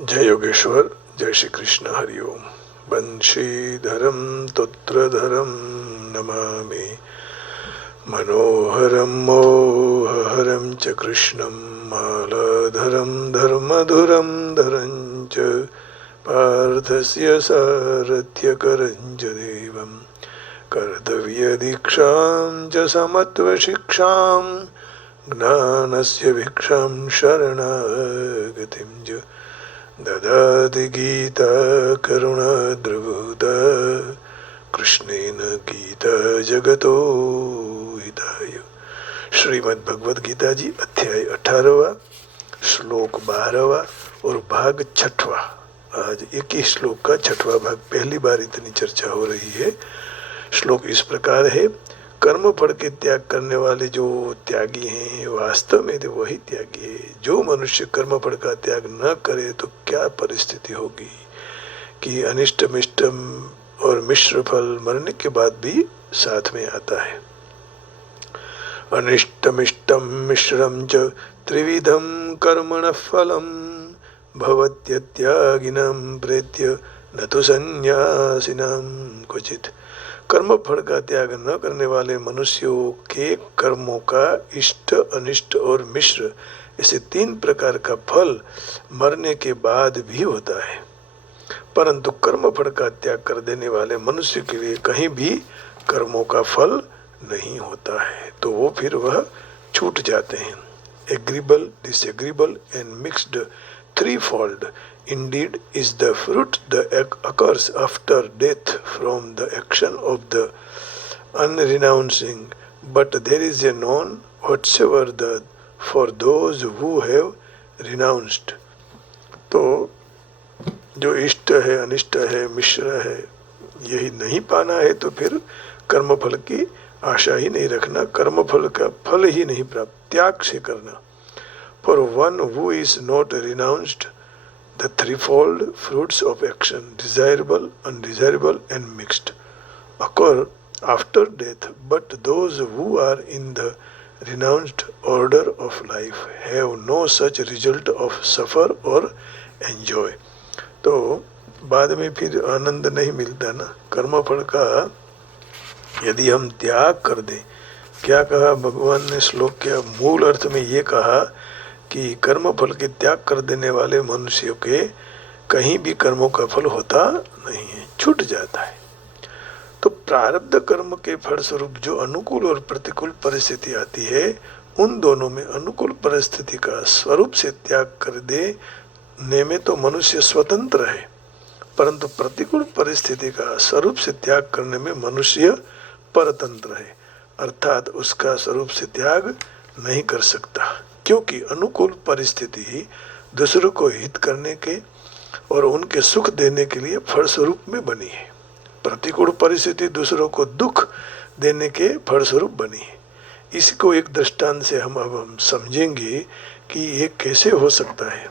जय योगेश्वर, जय श्री कृष्ण, हरिओम। बंशीधरम तुत्रधरम नमामि मनोहरम मोहहरम च कृष्णं मालाधरम धर्मधुरम धरं च पार्थस्य सारथ्यकरं च देवं कर्तव्यदीक्षां च समत्वशिक्षां ज्ञानस्य भिक्षां शरणागतिं च ददाति गीता करुणाद्रवुता कृष्णेन गीता जगतो हिताय। श्रीमद् भगवद गीता जी अध्याय 18वां, श्लोक 12वां और भाग 6वां। आज एक ही श्लोक का 6वां भाग, पहली बार इतनी चर्चा हो रही है। श्लोक इस प्रकार है। कर्म फल के त्याग करने वाले जो त्यागी हैं वास्तव में तो वही त्यागी है। जो मनुष्य कर्म फल का त्याग न करे तो क्या परिस्थिति होगी कि अनिष्ट मिष्टम और मिश्र फल मरने के बाद भी साथ में आता है। अनिष्टमिष्टम मिश्रम च त्रिविधम कर्मण फलम भवत्यत्यागिनं प्रेत्य न तो संन्यासिनां क्वचित। कर्म फल का त्याग न करने वाले मनुष्यों के कर्मों का इष्ट, अनिष्ट और मिश्र ऐसे 3 प्रकार का फल मरने के बाद भी होता है, परंतु कर्म फल का त्याग कर देने वाले मनुष्य के लिए कहीं भी कर्मों का फल नहीं होता है, तो वो फिर वह छूट जाते हैं। Agreeable, disagreeable and mixed threefold indeed is the fruit that occurs after death from the action of the unrenouncing, but there is a known whatsoever the for those who have renounced। तो जो इष्ट है, अनिष्ट है, मिश्र है, यही नहीं पाना है तो फिर कर्म फल की आशा ही नहीं रखना, कर्म फल का फल ही नहीं प्राप्त, त्याग से करना। For one who is not renounced, the threefold fruits of action, desirable, undesirable and mixed, occur after death, but those who are in the renounced order of life have no such result of suffer or enjoy। तो बाद में फिर आनंद नहीं मिलता ना। कर्म फल का यदि हम त्याग कर दें, क्या कहा भगवान ने श्लोक के मूल अर्थ में ये कहा कि कर्म फल के त्याग कर देने वाले मनुष्यों के कहीं भी कर्मों का फल होता नहीं है, छूट जाता है। तो प्रारब्ध कर्म के फल स्वरूप जो अनुकूल और प्रतिकूल परिस्थिति आती है, उन दोनों में अनुकूल परिस्थिति का स्वरूप से त्याग कर देने में तो मनुष्य स्वतंत्र है, परंतु प्रतिकूल परिस्थिति का स्वरूप से त्याग करने में मनुष्य परतंत्र है, अर्थात उसका स्वरूप से त्याग नहीं कर सकता, क्योंकि अनुकूल परिस्थिति ही दूसरों को हित करने के और उनके सुख देने के लिए फलस्वरूप में बनी है। प्रतिकूल परिस्थिति दूसरों को दुख देने के फलस्वरूप बनी है। इसको एक दृष्टांत से हम समझेंगे कि ये कैसे हो सकता है।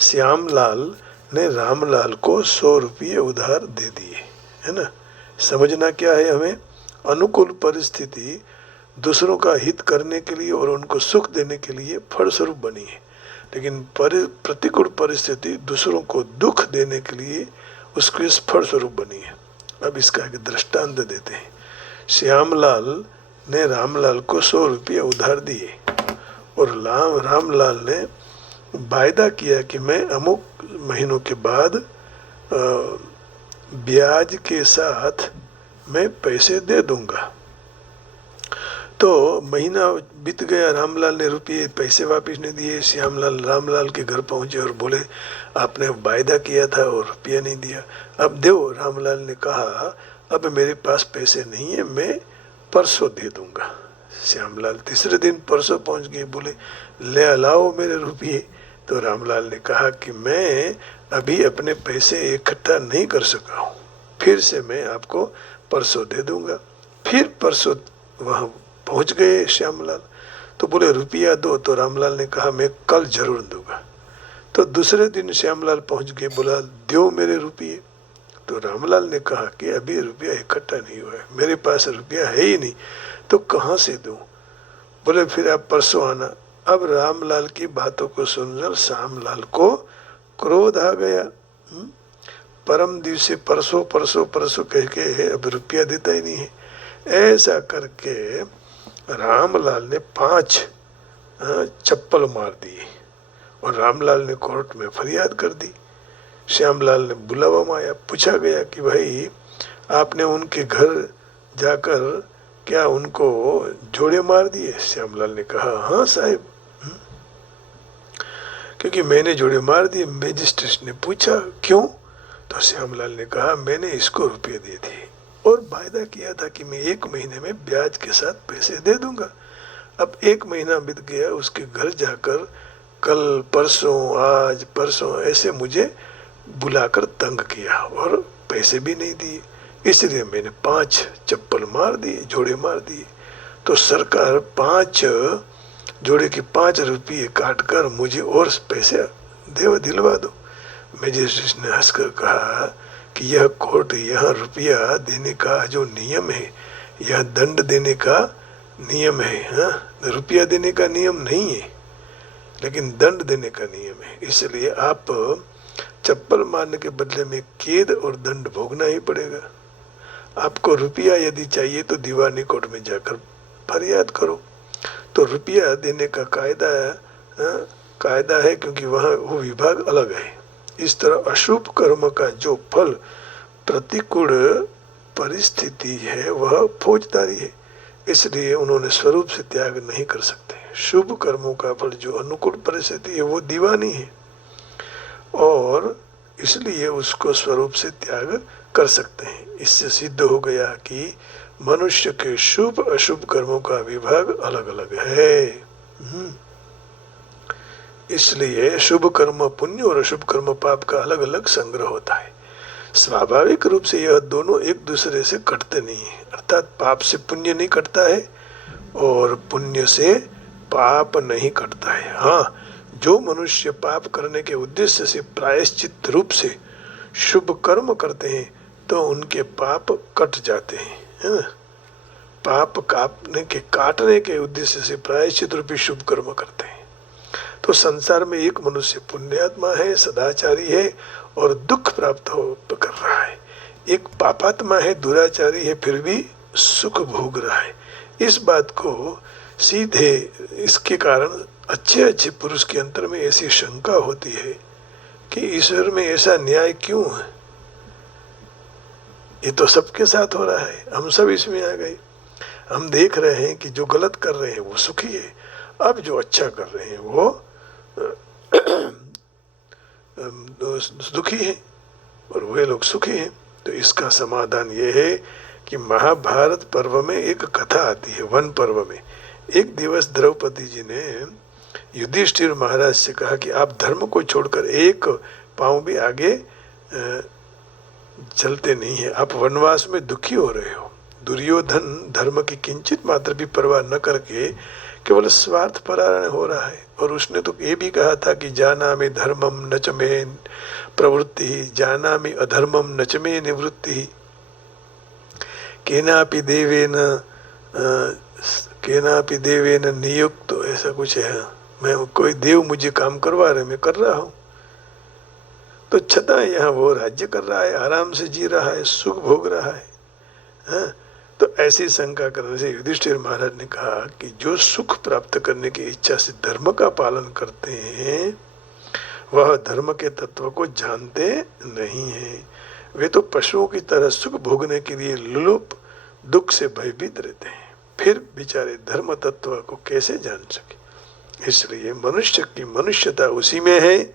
श्यामलाल ने रामलाल को 100 रुपये उधार दे दिए, है ना। समझना क्या है हमें, अनुकूल परिस्थिति दूसरों का हित करने के लिए और उनको सुख देने के लिए फलस्वरूप बनी है, लेकिन प्रतिकूल परिस्थिति दूसरों को दुख देने के लिए उसके फलस्वरूप बनी है। अब इसका एक दृष्टांत देते हैं। श्यामलाल ने रामलाल को 100 रुपये उधार दिए और रामलाल ने वायदा किया कि मैं अमुक महीनों के बाद ब्याज के साथ मैं पैसे दे दूंगा। तो महीना बीत गया, रामलाल ने रुपये पैसे वापस नहीं दिए। श्यामलाल रामलाल के घर पहुंचे और बोले आपने वायदा किया था और रुपया नहीं दिया, अब दो। रामलाल ने कहा अब मेरे पास पैसे नहीं है, मैं परसों दे दूंगा। श्यामलाल तीसरे दिन परसों पहुंच गए, बोले ले लाओ मेरे रुपये। तो रामलाल ने कहा कि मैं अभी अपने पैसे इकट्ठा नहीं कर सका हूँ, फिर से मैं आपको परसों दे दूंगा। फिर परसों वहाँ पहुंच गए श्यामलाल, तो बोले रुपया दो। तो रामलाल ने कहा मैं कल जरूर दूंगा। तो दूसरे दिन श्यामलाल पहुंच गए, बोला दो मेरे रुपये। तो रामलाल ने कहा कि अभी रुपया इकट्ठा नहीं हुआ है, मेरे पास रुपया है ही नहीं, तो कहाँ से दूं। बोले फिर आप परसों आना। अब रामलाल की बातों को सुनकर श्यामलाल को क्रोध आ गया। परम दिवसे परसों परसों परसों कह के अब रुपया देता ही नहीं है। ऐसा करके रामलाल ने 5 चप्पल मार दिए और रामलाल ने कोर्ट में फरियाद कर दी। श्यामलाल ने बुलावा माया, पूछा गया कि भाई आपने उनके घर जाकर क्या उनको जोड़े मार दिए? श्यामलाल ने कहा हाँ साहिब, क्योंकि मैंने जोड़े मार दिए। मैजिस्ट्रेट ने पूछा क्यों? तो श्यामलाल ने कहा मैंने इसको रुपये दिए थे और वायदा किया था कि मैं 1 महीने में ब्याज के साथ पैसे दे दूंगा। अब 1 महीना बीत गया, उसके घर जाकर कल परसों आज परसों ऐसे मुझे बुलाकर तंग किया और पैसे भी नहीं दिए, इसलिए मैंने 5 चप्पल मार दिए, जोड़े मार दिए। तो सरकार 5 जोड़े के 5 रुपये काट कर मुझे और पैसे दिलवा दो। मैजिस्ट्रेट ने हंसकर कहा कि यह कोर्ट, यहाँ रुपया देने का जो नियम है, यह दंड देने का नियम है। हाँ, रुपया देने का नियम नहीं है, लेकिन दंड देने का नियम है। इसलिए आप चप्पल मारने के बदले में कैद और दंड भोगना ही पड़ेगा। आपको रुपया यदि चाहिए तो दीवानी कोर्ट में जाकर फरियाद करो। तो रुपया देने का कायदा है, क्योंकि वहाँ वो विभाग अलग है। इस तरह अशुभ कर्म का जो फल प्रतिकूल परिस्थिति है वह फौजदारी है, इसलिए उन्होंने स्वरूप से त्याग नहीं कर सकते। शुभ कर्मों का फल जो अनुकूल परिस्थिति है वो दीवानी है और इसलिए उसको स्वरूप से त्याग कर सकते हैं। इससे सिद्ध हो गया कि मनुष्य के शुभ अशुभ कर्मों का विभाग अलग अलग है। इसलिए शुभ कर्म पुण्य और अशुभ कर्म पाप का अलग अलग संग्रह होता है। स्वाभाविक रूप से यह दोनों एक दूसरे से कटते नहीं है, अर्थात पाप से पुण्य नहीं कटता है और पुण्य से पाप नहीं कटता है। हाँ, जो मनुष्य पाप करने के उद्देश्य से प्रायश्चित रूप से शुभ कर्म करते हैं तो उनके पाप कट जाते हैं। पाप काटने के उद्देश्य से प्रायश्चित रूपी शुभ कर्म करते हैं। तो संसार में एक मनुष्य पुण्यात्मा है, सदाचारी है और दुख प्राप्त कर रहा है। एक पापात्मा है, दुराचारी है, फिर भी सुख भोग रहा है। इस बात को सीधे इसके कारण अच्छे पुरुष के अंतर में ऐसी शंका होती है कि ईश्वर में ऐसा न्याय क्यों है? ये तो सबके साथ हो रहा है, हम सब इसमें आ गए। हम देख रहे हैं कि जो गलत कर रहे हैं वो सुखी है, अब जो अच्छा कर रहे हैं वो दुखी है और वे लोग सुखी हैं। तो इसका समाधान ये है कि महाभारत पर्व में एक कथा आती है। वन पर्व में एक दिवस द्रौपदी जी ने युधिष्ठिर महाराज से कहा कि आप धर्म को छोड़कर एक पांव भी आगे चलते नहीं है, आप वनवास में दुखी हो रहे हो। दुर्योधन धर्म की किंचित मात्र भी परवाह न करके केवल स्वार्थ परायण हो रहा है। और उसने तो ये भी कहा था कि जानामि धर्मम न च मे प्रवृत्ति, जानामि अधर्मम न च मे निवृत्ति, केनापि देवेन नियुक्त, ऐसा कुछ है। मैं कोई देव मुझे काम करवा रहे, मैं कर रहा हूँ, तो छता यहाँ वो राज्य कर रहा है, आराम से जी रहा है, सुख भोग रहा है। हाँ? तो ऐसी शंका करने से युधिष्ठिर महाराज ने कहा कि जो सुख प्राप्त करने की इच्छा से धर्म का पालन करते हैं वह धर्म के तत्व को जानते नहीं हैं। वे तो पशुओं की तरह सुख भोगने के लिए लुलुप दुख से भयभीत रहते हैं, फिर बेचारे धर्म तत्व को कैसे जान सके। इसलिए मनुष्य की मनुष्यता उसी में है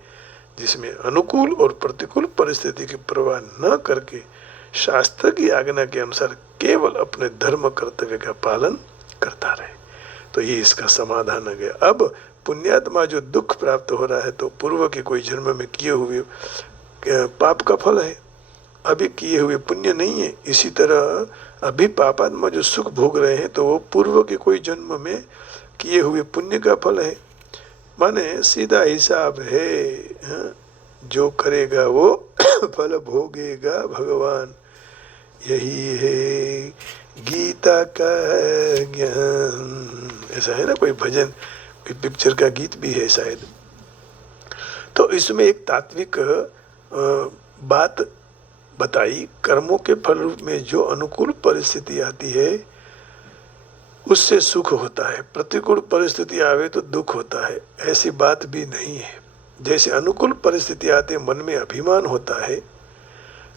जिसमें अनुकूल और प्रतिकूल परिस्थिति की परवाह न करके शास्त्र की आज्ञा के अनुसार केवल अपने धर्म कर्तव्य का पालन करता रहे। तो ये इसका समाधान हो गया। अब पुण्यात्मा जो दुख प्राप्त हो रहा है तो पूर्व के कोई जन्म में किए हुए पाप का फल है, अभी किए हुए पुण्य नहीं है। इसी तरह अभी पापात्मा जो सुख भोग रहे हैं तो वो पूर्व के कोई जन्म में किए हुए पुण्य का फल है। माने सीधा हिसाब है, जो करेगा वो फल भोगेगा भगवान, यही है गीता का ज्ञान। ऐसा है ना, कोई भजन, कोई पिक्चर का गीत भी है शायद। तो इसमें एक तात्विक बात बताई, कर्मों के फल रूप में जो अनुकूल परिस्थिति आती है उससे सुख होता है, प्रतिकूल परिस्थिति आवे तो दुख होता है, ऐसी बात भी नहीं है। जैसे अनुकूल परिस्थिति आते मन में अभिमान होता है,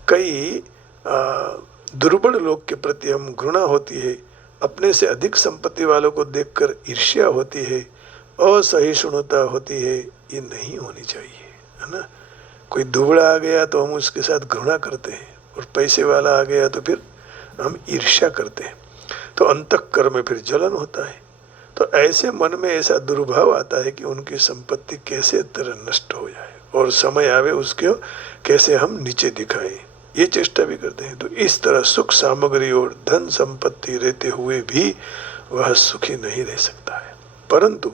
कई दुर्बल लोग के प्रति हम घृणा होती है, अपने से अधिक संपत्ति वालों को देखकर ईर्ष्या होती है, असहिष्णुता होती है, ये नहीं होनी चाहिए, है ना। कोई दुबड़ा आ गया तो हम उसके साथ घृणा करते हैं, और पैसे वाला आ गया तो फिर हम ईर्ष्या करते हैं, तो अंतःकरण में फिर जलन होता है। तो ऐसे मन में ऐसा दुर्भाव आता है कि उनकी संपत्ति कैसे तरह नष्ट हो जाए और समय आवे उसके कैसे हम नीचे दिखाएं, ये चेष्टा भी करते हैं। तो इस तरह सुख सामग्री और धन संपत्ति रहते हुए भी वह सुखी नहीं रह सकता है, परंतु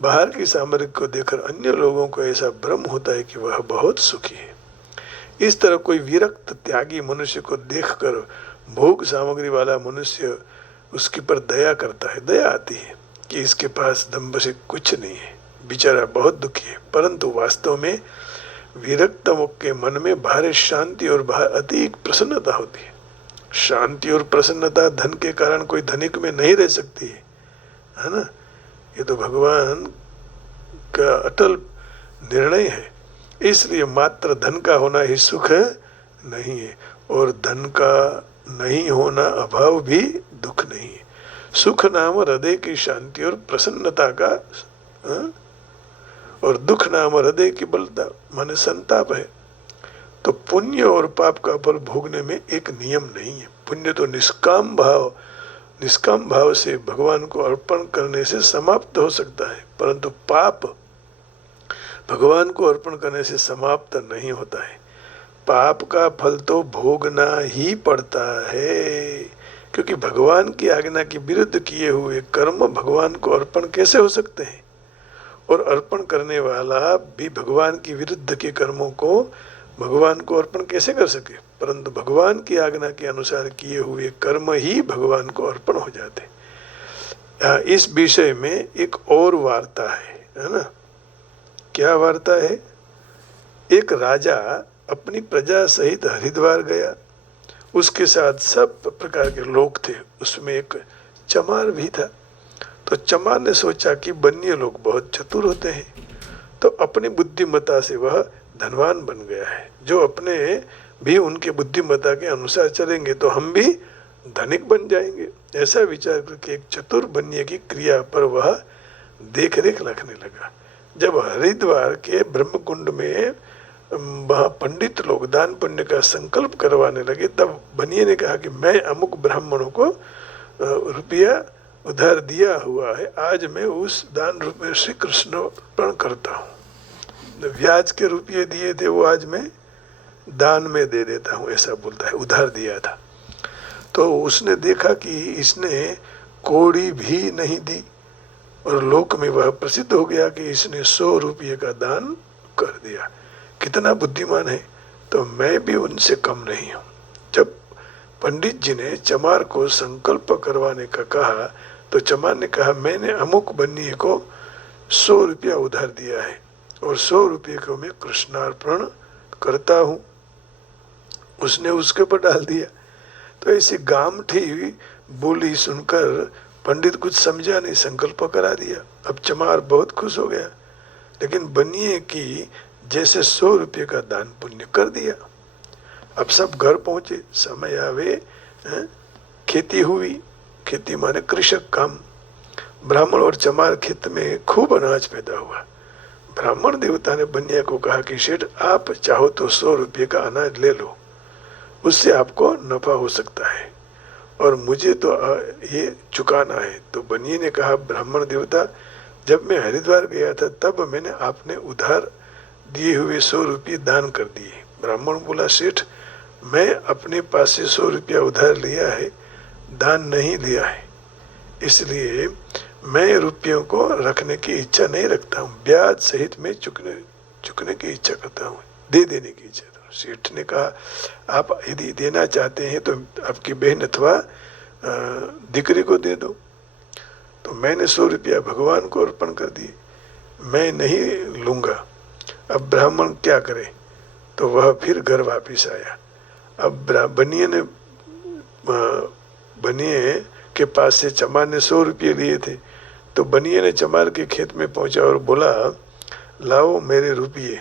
बाहर की सामग्री को देखकर अन्य लोगों को ऐसा भ्रम होता है कि वह बहुत सुखी है। इस तरह कोई विरक्त त्यागी मनुष्य को देखकर भोग सामग्री वाला मनुष्य उसके पर दया करता है, दया आती है कि इसके पास दम्भ से कुछ नहीं है, बेचारा बहुत दुखी है, परंतु वास्तव में विरक्त के मन में बाहर शांति और बाहर अधिक प्रसन्नता होती है। शांति और प्रसन्नता धन के कारण कोई धनिक में नहीं रह सकती है ना। ये तो भगवान का अटल निर्णय है। इसलिए मात्र धन का होना ही सुख नहीं है, और धन का नहीं होना अभाव भी दुख नहीं है। सुख नाम हृदय की शांति और प्रसन्नता का, और दुख नाम हृदय की बलता माने संताप है। तो पुण्य और पाप का फल भोगने में एक नियम नहीं है। पुण्य तो निष्काम भाव से भगवान को अर्पण करने से समाप्त हो सकता है, परंतु पाप भगवान को अर्पण करने से समाप्त नहीं होता है। पाप का फल तो भोगना ही पड़ता है, क्योंकि भगवान की आज्ञा के विरुद्ध किए हुए कर्म भगवान को अर्पण कैसे हो सकते हैं, और अर्पण करने वाला भी भगवान की विरुद्ध के कर्मों को भगवान को अर्पण कैसे कर सके। परंतु भगवान की आज्ञा के अनुसार किए हुए कर्म ही भगवान को अर्पण हो जाते। इस विषय में एक और वार्ता है ना। क्या वार्ता है? एक राजा अपनी प्रजा सहित हरिद्वार गया, उसके साथ सब प्रकार के लोग थे, उसमें एक चमार भी था। तो चमार ने सोचा कि बन्य लोग बहुत चतुर होते हैं, तो अपनी बुद्धिमत्ता से वह धनवान बन गया है। जो अपने भी उनके बुद्धिमत्ता के अनुसार चलेंगे तो हम भी धनिक बन जाएंगे। ऐसा विचार करके एक चतुर बन्य की क्रिया पर वह देख रेख रखने लगा। जब हरिद्वार के ब्रह्मकुंड में वहाँ पंडित लोग दान पुण्य का संकल्प करवाने लगे, तब बनिए ने कहा कि मैं अमुक ब्राह्मणों को रुपया उधार दिया हुआ है, आज मैं उस दान रूप में श्री कृष्ण अर्पण करता हूँ। ब्याज के रुपये दिए थे वो आज मैं दान में दे देता हूँ, ऐसा बोलता है, उधार दिया था। तो उसने देखा कि इसने कौड़ी भी नहीं दी, और लोक में वह प्रसिद्ध हो गया कि इसने 100 रुपये का दान कर दिया। कितना बुद्धिमान है, तो मैं भी उनसे कम नहीं हूँ। जब पंडित जी ने चमार को संकल्प करवाने का कहा, तो चमार ने कहा मैंने अमुक बन्नी को 100 रुपया उधार दिया है, और 100 रुपये को मैं कृष्णार्पण करता हूँ। उसने उसके ऊपर डाल दिया। तो ऐसी गामठी बोली सुनकर पंडित कुछ समझा नहीं, संकल्प करा दिया। अब चमार बहुत खुश हो गया, लेकिन बनिए की जैसे 100 रुपये का दान पुण्य कर दिया। अब सब घर पहुंचे, समय आवे, खेती हुई। खेती माने कृषक काम। ब्राह्मण और चमार खेत में खूब अनाज पैदा हुआ। ब्राह्मण देवता ने बनिया को कहा कि शेठ आप चाहो तो 100 रुपये का अनाज ले लो, उससे आपको नफा हो सकता है, और मुझे तो ये चुकाना है। तो बनिए ने कहा ब्राह्मण देवता, जब मैं हरिद्वार गया था तब मैंने आपने उधार दिए हुए 100 रुपये दान कर दिए। ब्राह्मण बोला सेठ मैं अपने पास से 100 रुपया उधार लिया है, दान नहीं लिया है, इसलिए मैं रुपयों को रखने की इच्छा नहीं रखता हूँ, ब्याज सहित में चुकने की इच्छा करता हूँ, दे देने की इच्छा। सेठ ने कहा आप यदि देना चाहते हैं तो आपकी बहन अथवा दिकरी को दे दो। तो मैंने 100 रुपया भगवान को अर्पण कर दिए, मैं नहीं लूँगा। अब ब्राह्मण क्या करे, तो वह फिर घर वापिस आया। अब बनिए ने बनिए के पास से चमार ने 100 रुपये लिए थे, तो बनिए ने चमार के खेत में पहुंचा और बोला, लाओ मेरे रुपये,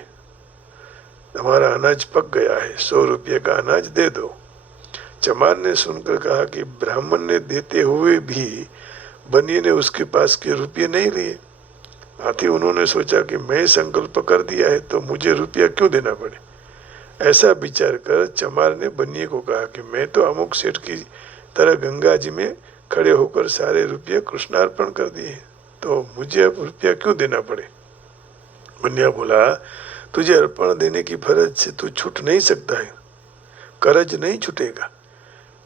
हमारा अनाज पक गया है, 100 रुपये का अनाज दे दो। चमार ने सुनकर कहा कि ब्राह्मण ने देते हुए भी बनिए ने उसके पास के रुपये नहीं लिए। आखिर उन्होंने सोचा कि मैं संकल्प कर दिया है तो मुझे रुपया क्यों देना पड़े। ऐसा विचार कर चमार ने बनिए को कहा कि मैं तो अमुक सेठ की तरह गंगा जी में खड़े होकर सारे रुपये कृष्णार्पण कर दिए, तो मुझे अब रुपया क्यों देना पड़े। बनिया बोला, तुझे अर्पण देने की फर्ज से तू छूट नहीं सकता है, कर्ज नहीं छूटेगा,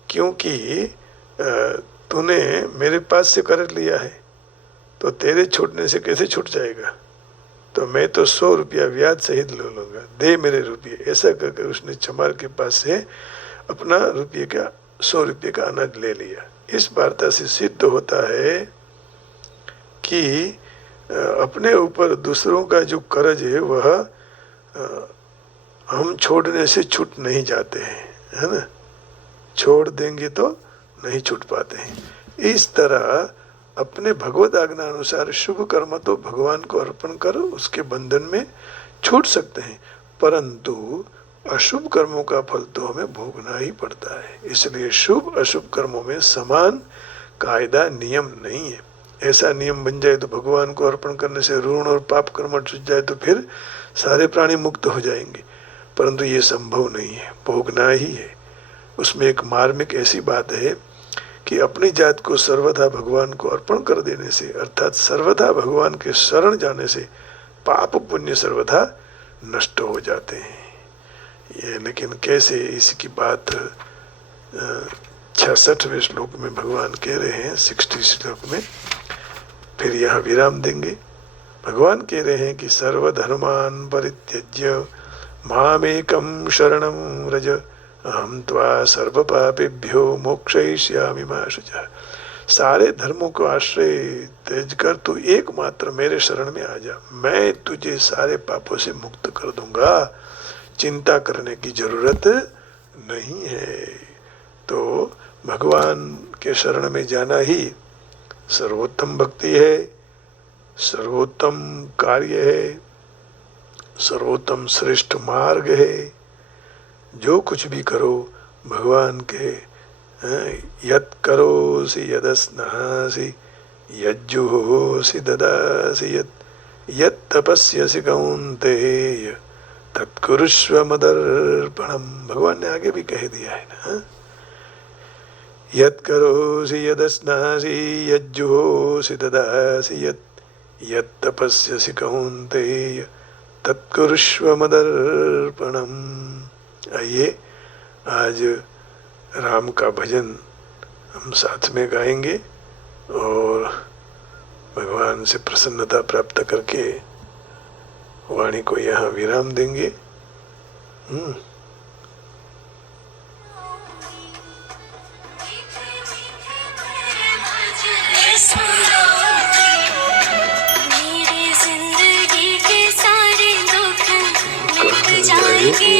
क्योंकि तूने मेरे पास से कर्ज लिया है, तो तेरे छूटने से कैसे छूट जाएगा। तो मैं तो 100 रुपया ब्याज सहित ले लूँगा, दे मेरे रुपये। ऐसा करके उसने चमार के पास से अपना 100 रुपये का अनाज ले लिया। इस वार्ता से सिद्ध होता है कि अपने ऊपर दूसरों का जो कर्ज है वह हम छोड़ने से छूट नहीं जाते हैं, है ना। छोड़ देंगे तो नहीं छूट पाते हैं। इस तरह अपने भगवत आज्ञा अनुसार शुभ कर्म तो भगवान को अर्पण कर उसके बंधन में छूट सकते हैं, परंतु अशुभ कर्मों का फल तो हमें भोगना ही पड़ता है। इसलिए शुभ अशुभ कर्मों में समान कायदा नियम नहीं है। ऐसा नियम बन जाए तो भगवान को अर्पण करने से ऋण और पाप कर्म छूट जाए तो फिर सारे प्राणी मुक्त हो जाएंगे, परंतु ये संभव नहीं है, भोगना ही है। उसमें एक मार्मिक ऐसी बात है कि अपनी जात को सर्वथा भगवान को अर्पण कर देने से, अर्थात सर्वथा भगवान के शरण जाने से पाप पुण्य सर्वथा नष्ट हो जाते हैं। ये लेकिन कैसे, इसकी बात 66वें श्लोक में भगवान कह रहे हैं, 60 श्लोक में, फिर यहाँ विराम देंगे। भगवान कह रहे हैं कि सर्वधर्मान परित्यज्य मामेकं शरणं व्रज अहम त्वा सर्व पापेभ्यो मोक्षयिष्यामि मा शुचः। सारे धर्मों को आश्रय त्यज कर तू एकमात्र मेरे शरण में आ जा, मैं तुझे सारे पापों से मुक्त कर दूंगा, चिंता करने की जरूरत नहीं है। तो भगवान के शरण में जाना ही सर्वोत्तम भक्ति है, सर्वोत्तम कार्य है, सर्वोत्तम श्रेष्ठ मार्ग है। जो कुछ भी करो भगवान के यत् करोसि यदस्नासि यज्जुहोसि ददासि यत् तपस्यसि कौन्तेय तत्कुरुष्व मदर्पणम्। भगवान ने आगे भी कह दिया है ना, यत् करोसि यदस्नासि यज्जुहोसि ददासि यत् तपस्यसि कौन्तेय तत्कुरुष्व मदर्पणम्। आइए आज राम का भजन हम साथ में गाएंगे और भगवान से प्रसन्नता प्राप्त करके वाणी को यहाँ विराम देंगे। खुल जाएंगे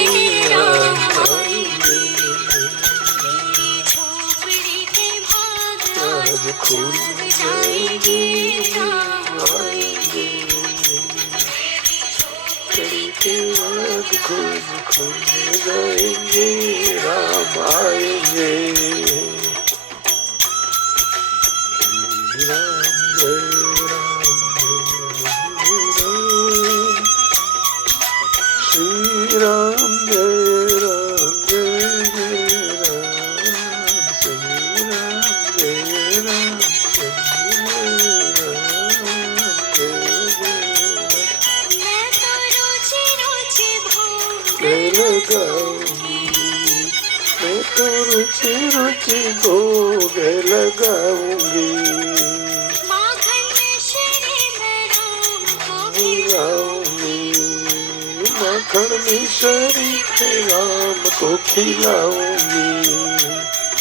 खुल जाएंगे, राम आएंगे। राम जय श्री राम जय राम जय जय राम, श्री राम जय राम मैं तो रुचि रुचि भोग लगाऊंगी, माखन मिश्री राम को खिलाऊंगी।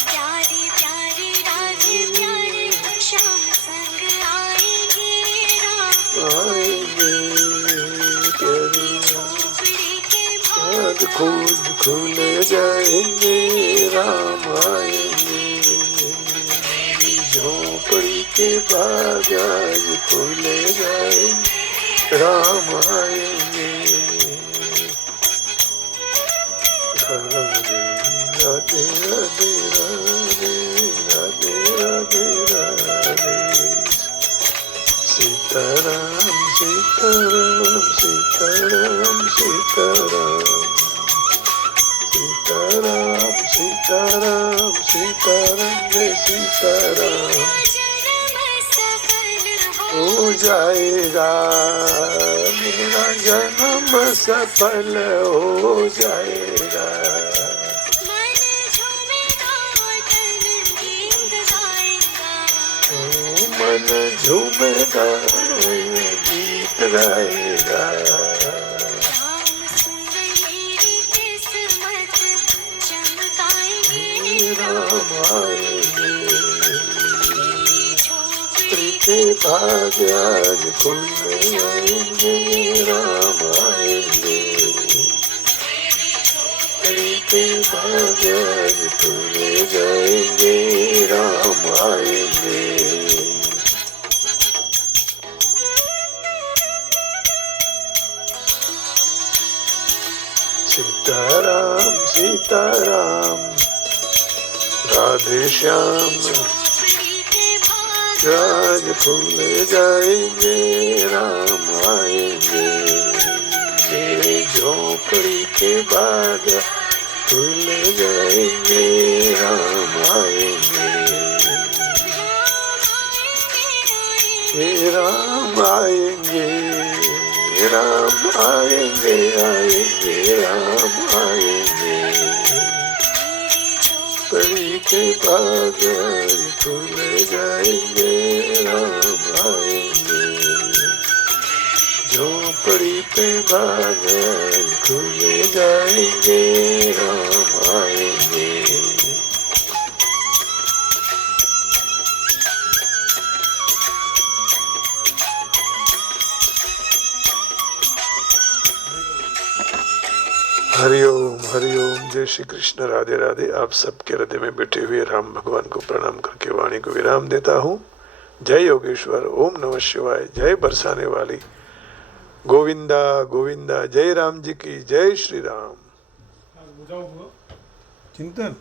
प्यारे प्यारे राधे प्यारे श्याम संग आएंगे राम, आएंगे प्यारे बाद खोज खुल जाएंगे, राम आएंगे। झोपड़ी के बाद आज खुल जाएंगे, राम आएंगे। राधे राधे राधे राधे राधे राधे राधे। सीताराम सीताराम सीताराम सीताराम सीताराम सीताराम सीताराम जय सीताराम। हो जाएगा मेरा जन्म सफल हो जाएगा। मन झूमेगा गीत गाएगा। राम आएंगे, के भाग आज खुल आएंगे, राम आएंगे। के भाग आज खुल जाएंगे, राम आएंगे। सीताराम सीताराम राधे श्याम, आज खुल जाएंगे, राम आएंगे। मेरे झोपड़ी के बाद खुल जाएंगे, राम आएंगे। राम आएंगे, राम आएंगे, आएंगे राम आएंगे। झोपड़ी के बाद खुल जाएंगे, राम आएंगे। झोपड़ी पे बाद खुल जाएंगे, राम आएंगे। हरिओम हरिओम। जय श्री कृष्ण, राधे राधे। आप सबके हृदय में बैठे हुए राम भगवान को प्रणाम करके वाणी को विराम देता हूँ। जय योगेश्वर, ओम नमः शिवाय। जय बरसाने वाली, गोविंदा गोविंदा। जय राम जी की, जय श्री राम। चिंतन